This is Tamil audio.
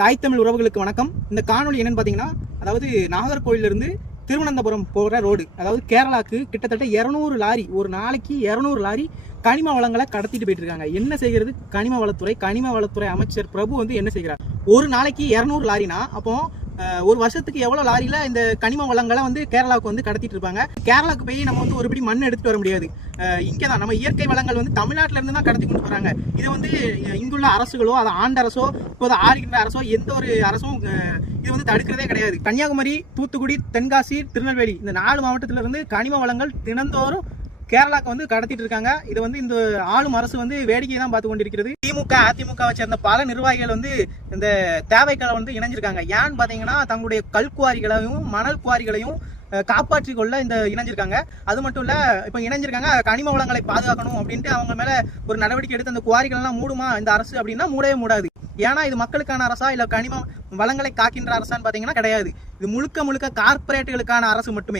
தாய் தமிழ் உறவுகளுக்கு வணக்கம். இந்த காணொலி என்னன்னு பார்த்தீங்கன்னா, அதாவது நாகர்கோவிலிருந்து திருவனந்தபுரம் போகிற ரோடு, அதாவது கேரளாவுக்கு கிட்டத்தட்ட 200 லாரி, ஒரு நாளைக்கு 200 லாரி கனிம வளங்களை கடத்திட்டு போயிட்டு இருக்காங்க. என்ன செய்கிறது கனிம வளத்துறை அமைச்சர் பிரபு வந்து என்ன செய்கிறார்? ஒரு நாளைக்கு 200 லாரினா அப்போ ஒரு வருஷத்துக்கு எவ்வளோ லாரியில் இந்த கனிம வளங்களை வந்து கேரளாவுக்கு வந்து கடத்திட்டு இருப்பாங்க. கேரளாவுக்கு போய் நம்ம வந்து ஒருபடி மண் எடுத்துட்டு வர முடியாது. இங்கே தான் நம்ம இயற்கை வளங்கள் வந்து தமிழ்நாட்டில இருந்து தான் கடத்தி கொண்டு போகிறாங்க. இது வந்து இங்குள்ள அரசுகளோ, அதை ஆண்ட அரசோ, இப்போது ஆறுகின்ற அரசோ, எந்த ஒரு அரசும் இது வந்து தடுக்கிறதே கிடையாது. கன்னியாகுமரி, தூத்துக்குடி, தென்காசி, திருநெல்வேலி இந்த 4 மாவட்டத்திலிருந்து கனிம வளங்கள் தினந்தோறும் கேரளாக்கு வந்து கடத்திட்டு இருக்காங்க. இது வந்து இந்த ஆளும் அரசு வந்து வேடிக்கை தான் பார்த்து கொண்டிருக்கிறது. திமுக, அதிமுகவை சேர்ந்த பல நிர்வாகிகள் வந்து இந்த தேவைகளை வந்து இணைஞ்சிருக்காங்க. ஏன்னு பார்த்தீங்கன்னா, தங்களுடைய கல்குவாரிகளையும் மணல் குவாரிகளையும் காப்பாற்றிக் கொள்ள இந்த இணைஞ்சிருக்காங்க. அது மட்டும் இல்ல, இப்போ இணைஞ்சிருக்காங்க கனிம வளங்களை பாதுகாக்கணும் அப்படின்ட்டு அவங்க மேல ஒரு நடவடிக்கை எடுத்து அந்த குவாரிகள்லாம் மூடுமா இந்த அரசு அப்படின்னா மூடவே மூடாது. ஏன்னா இது மக்களுக்கான அரசா இல்ல கனிம வளங்களை காக்கின்ற அரசான்னு பாத்தீங்கன்னா கிடையாது. இது முழுக்க கார்பரேட்டுகளுக்கான அரசு மட்டுமே.